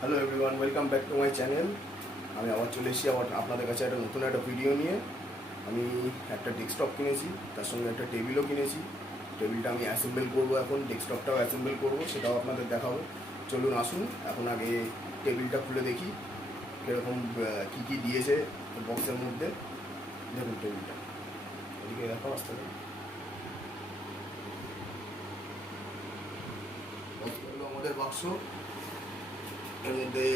Hello everyone, welcome back to my channel. আমি আবার চলে এসেছি আপনাদের কাছে একটা নতুন একটা ভিডিও নিয়ে। আমি একটা ডেস্কটপ কিনেছি, তার সঙ্গে একটা টেবিলও কিনেছি। টেবিলটা আমি অ্যাসেম্বল করবো, এখন ডেস্কটপটাও অ্যাসেম্বল করবো, সেটাও আপনাদের দেখাবো। চলুন আসুন, এখন আগে টেবিলটা খুলে দেখি কীরকম কী কী দিয়েছে বক্সের মধ্যে। দেখুন টেবিলটা, এদিকে দেখাও আসতে পারি। আমাদের বাক্স, এর মধ্যে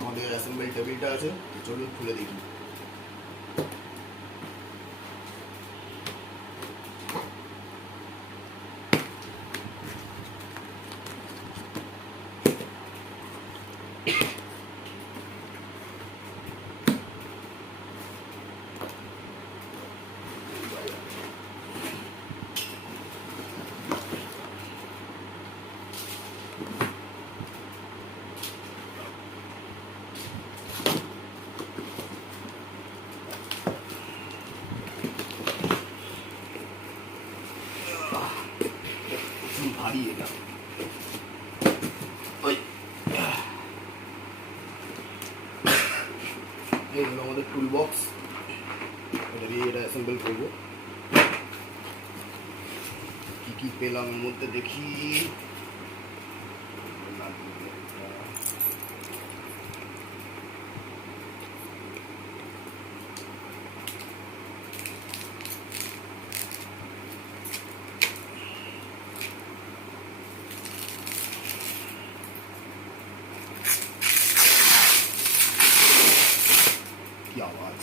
আমাদের অ্যাসেম্বল টেবিলটা আছে। চলুন খুলে দেখি। ভারী এটা, এই হলো আমাদের টুল বক্স। এটা দিয়ে এটা অ্যাসেম্বল করবো। কি কি পেলাম এর মধ্যে দেখি। কি আওয়াজ!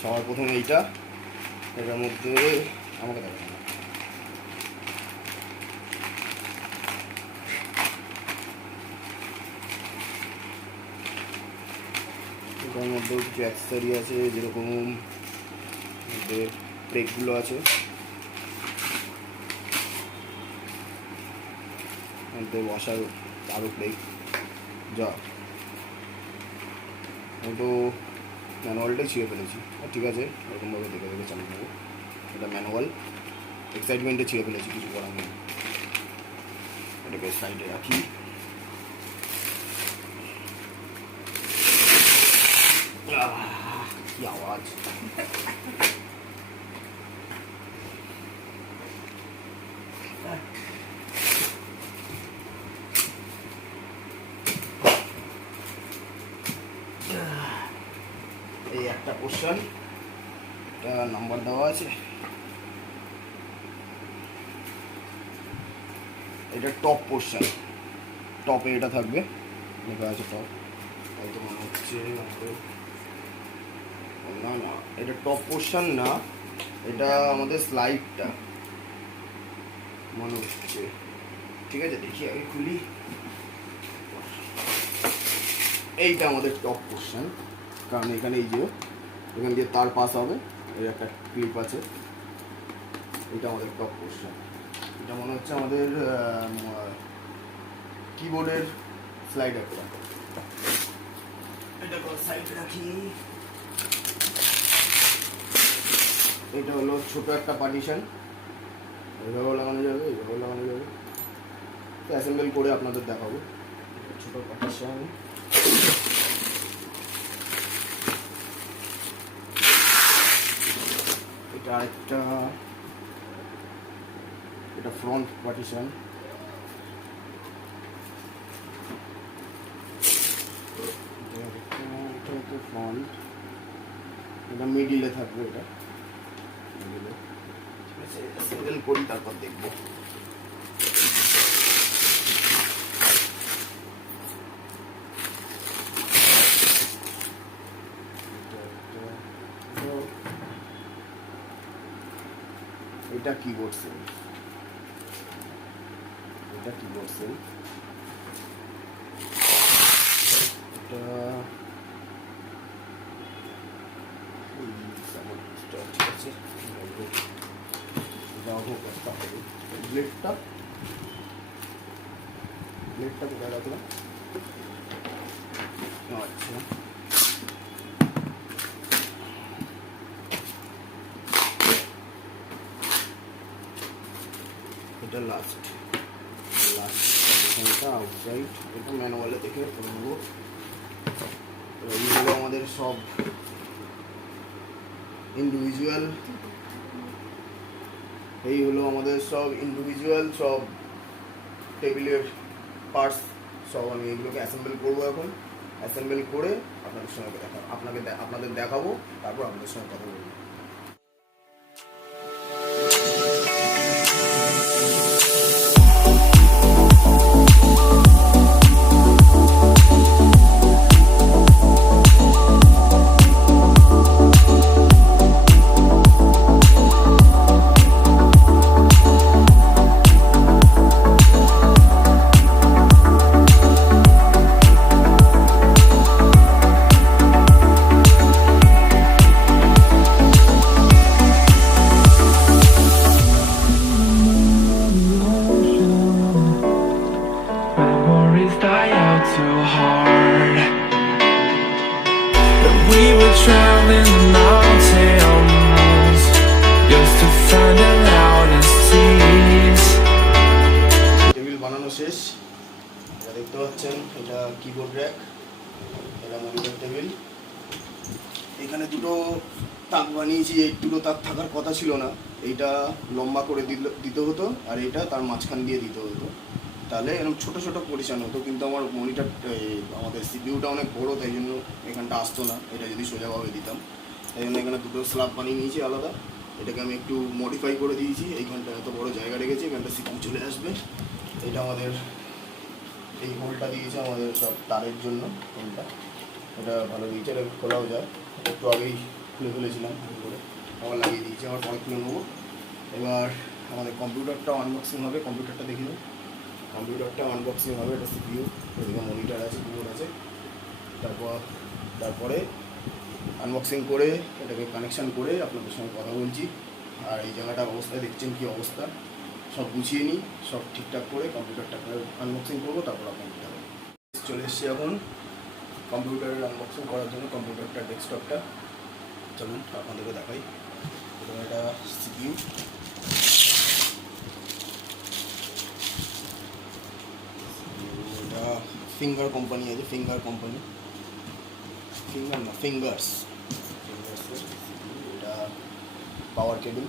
সবার প্রথমে এইটা, এটার মধ্যে আমাকে দেখা না, এটার মধ্যেও কিছু অ্যাক্সেসরি আছে, যেরকম মধ্যে ব্রেকগুলো আছে, মধ্যে বসার আরও ব্রেক। যা আমি তো ম্যানুয়ালটাই ছিঁড়ে ফেলেছি, ঠিক আছে, এরকমভাবে দেখে দেখে চালিয়ে নেবো। এটা ম্যানুয়াল, এক্সাইটমেন্টে ছিঁড়ে ফেলেছি, কিছু করার নেই। এটাকে সাইডে রাখি। কি আওয়াজ! এই একটা পোর্শন, এটা নাম্বার দেওয়া আছে। এটা টপ পোর্শন, টপে এটা থাকবে, লেখা আছে টপ। হয়তো মনে হচ্ছে না, না এটা টপ পোর্শন না, এটা আমাদের স্লাইডটা মনে হচ্ছে। ঠিক আছে, দেখি আগে খুলি। এইটা আমাদের টপ পোর্শন, কারণ এখানে এই যে এখান দিয়ে তার পাস হবে, এই একটা ক্লিপ আছে। এটা আমাদের টপ পোর্শন। এটা মনে হচ্ছে আমাদের কিবোর্ডের স্লাইডারটা। এটা সাইডে রাখি। এটা হলো ছোট একটা পার্টিশন, এইভাবেও লাগানো যাবে, এইভাবেও লাগানো যাবে। অ্যাসেম্বল করে আপনাদের দেখাবো। ছোট পার্টিশন, এটা একটা, এটা ফ্রন্ট পার্টিশন। ফ্রন্ট, এটা মিডিলে থাকবে, এটা মিডিলে। ঠিক আছে, অ্যাসেম্বল করি, তারপর দেখবো। এটা কিবোর্ড সেল, এটা কিবোর্ড সেল। আছে, হোক একটা হবে। ব্লেডটা কোথায় রাখলাম? আচ্ছা, এটা লাস্ট আউটসাইড, এটা ম্যানুয়ালে দেখে করে নেবো। এইগুলো আমাদের সব ইন্ডিভিজুয়াল, এই হলো আমাদের সব ইন্ডিভিজুয়াল সব টেবিলের পার্টস, সব আমি এগুলোকে অ্যাসেম্বল করবো। এখন অ্যাসেম্বল করে আপনাদের দেখাবো, তারপর আপনাদের সঙ্গে কথা বলবো। Memories die out too hard. But we were traveling the mountains just to find the loudest seas. Table বানানো শেষ, এটা দেখতে পাচ্ছেন, এটা কিবোর্ড র্যাক, এটা মনিটর টেবিল। এখানে দুটো তাক বানিয়েছি, এই দুটো তাক থাকার কথা ছিল না, এইটা লম্বা করে দিতে হতো আর এটা তার মাঝখান দিয়ে দিতে হতো, তাহলে এরকম ছোটো ছোটো পরিচান হতো। কিন্তু আমার মনিটর আমাদের সিপিইউটা অনেক বড়ো, তাই জন্য এখানটা আসতো না, এটা যদি সোজাভাবে দিতাম। তাই জন্য এখানে দুটো স্ল্যাব বানিয়ে নিয়েছি আলাদা, এটাকে আমি একটু মডিফাই করে দিয়েছি। এইখানটা এত বড় জায়গা রেখেছি, এখানটা সিপিইউ চলে আসবে। এটা আমাদের এই হোলটা দিয়েছে আমাদের সব তারের জন্য, হোলটা এটা ভালো দিয়েছে, এটা খোলাও যায়, একটু আগেই খুলে ফেলেছিলাম করে, আবার লাগিয়ে দিয়েছি, আবার পরে খুলে নেবো। এবার আমাদের কম্পিউটারটাও আনবক্সিং হবে, কম্পিউটারটা দেখে নেব। কম্পিউটারটা আনবক্সিং হবে, এটা সিপিইউ, এদিকে মনিটর আছে, কিবোর্ড আছে। তারপরে আনবক্সিং করে এটাকে কানেকশান করে আপনাদের সঙ্গে কথা বলছি। আর এই জায়গাটার অবস্থায় দেখছেন কী অবস্থা, সব গুছিয়ে নিই, সব ঠিকঠাক করে কম্পিউটারটাকে আনবক্সিং করবো, তারপর আপনাদের দেখাবো। চলে এসেছি এখন কম্পিউটারের আনবক্সিং করার জন্য, কম্পিউটারটা ডেস্কটপটা। চলুন আপনাদেরকে দেখাই। এটা সিপিইউ, এটা ফিঙ্গার কোম্পানি আছে, ফিঙ্গার্স, এটা পাওয়ার কেবল,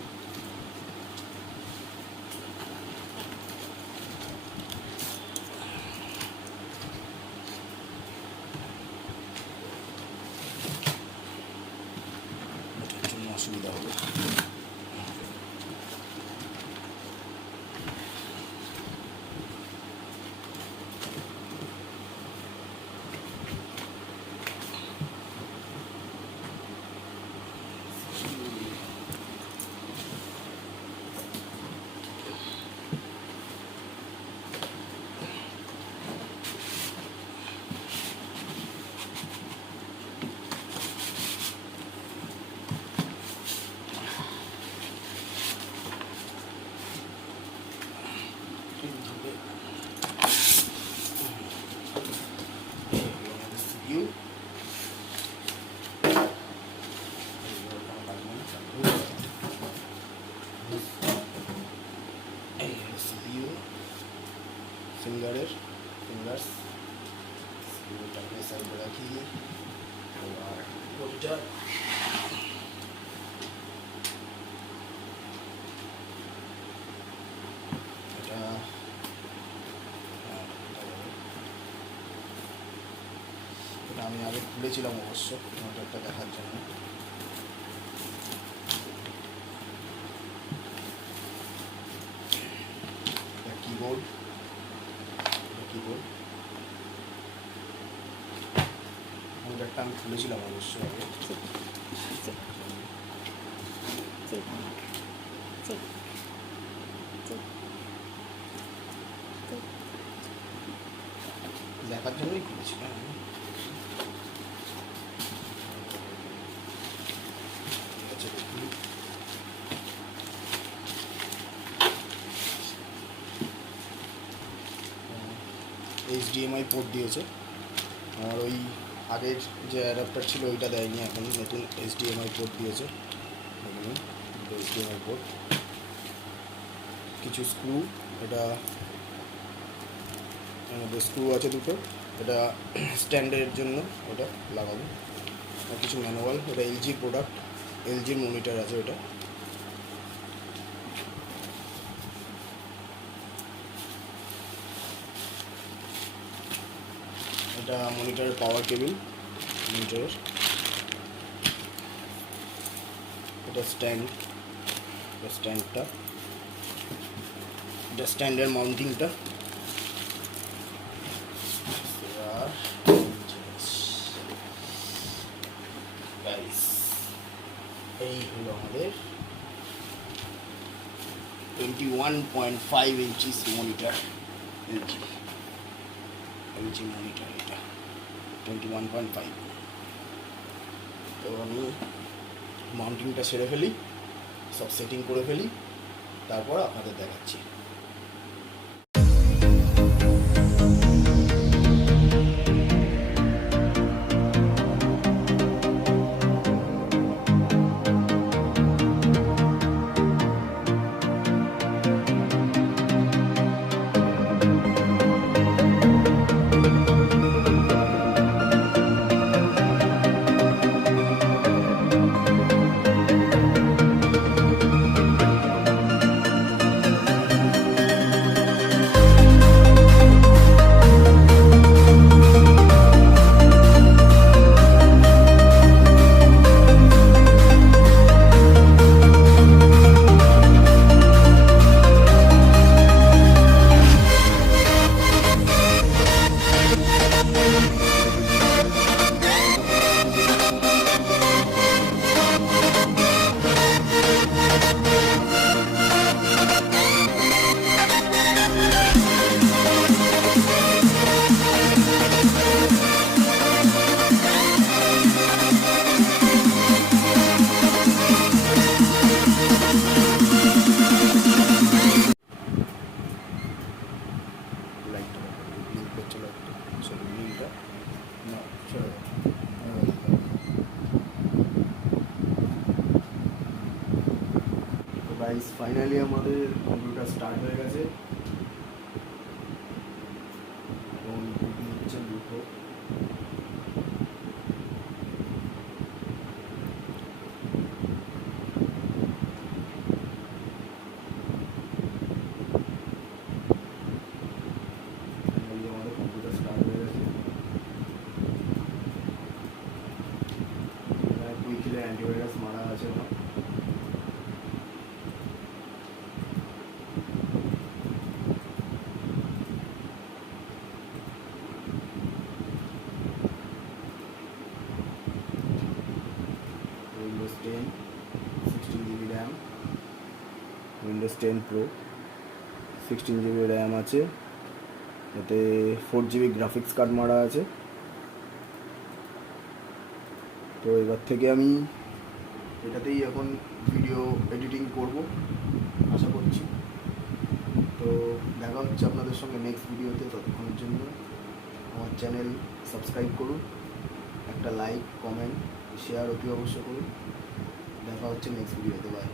এটার জন্য অসুবিধা হবে। CPU, ফিঙ্গার্স, সিপিইউটাকে সাইডে রাখি। আর মনিটর, এটা এটা আমি আগে খুলেছিলাম অবশ্য মনিটরটা দেখার জন্য। কিবোর্ড, মনিটরটা আমি খুলেছিলাম অবশ্য আগে। দেখার জন্যই খুলেছিলাম। ঠিক আছে, দেখুন HDMI পোর্ট দিয়েছে। আমার ওই আগের যে অ্যাডাপ্টার ছিল ওইটা দেয়নি, এখন নতুন HDMI পোর্ট দিয়েছে। দেখুন HDMI পোর্ট, কিছু স্ক্রু, এটা স্ক্রু আছে দুটো, এটা স্ট্যান্ডের জন্য ওটা লাগাবো। আর কিছু ম্যানুয়াল, এটা এলজির প্রোডাক্ট, এলজির মনিটর আছে ওটা। এটা মনিটরের পাওয়ার কেবিল, মনিটরের এটা স্ট্যান্ডটা, এটা স্ট্যান্ডের মাউন্টিংটা। এই হলো আমাদের 21.5 ইঞ্চিস মনিটর, এলজি মনিটর, এটা 21.5। তো আমি মাউন্টিংটা সেরে ফেলি, সব সেটিং করে ফেলি, তারপর আপনাদের দেখাচ্ছি। লাইটটা ব্লিঙ্ক করছে, লাইটটা সরি ব্লিঙ্কটা না সরে। তো গাইস ফাইনালি আমাদের কম্পিউটার স্টার্ট হয়ে গেছে। এখন হচ্ছে দুটো, আমাদের কম্পিউটার স্টার্ট হয়ে গেছে। কুইকলি অ্যান্টিভাইরাস মারা আছে না। Windows 10 16 GB RAM, Windows 10 pro 16 GB RAM আছে, এতে 4 GB গ্রাফিক্স কার্ড মারা আছে। তো এবার থেকে আমি এটাতেই এখন ভিডিও এডিটিং করব আশা করছি। তো দেখা হচ্ছে আপনাদের সঙ্গে নেক্সট ভিডিওতে। ততক্ষণের জন্য আমার চ্যানেল সাবস্ক্রাইব করুন, একটা লাইক, কমেন্ট, শেয়ার অতি অবশ্য করুন। দেখা হচ্ছে নেক্সট ভিডিওতে। বাই।